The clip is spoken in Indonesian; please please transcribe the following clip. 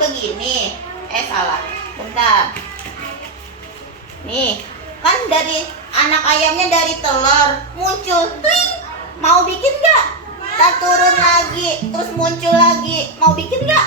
begini. Salah. Bentar. Nih, kan dari anak ayamnya dari telur muncul. Tuing. Mau bikin nggak? Kita turun lagi, terus muncul lagi. Mau bikin nggak?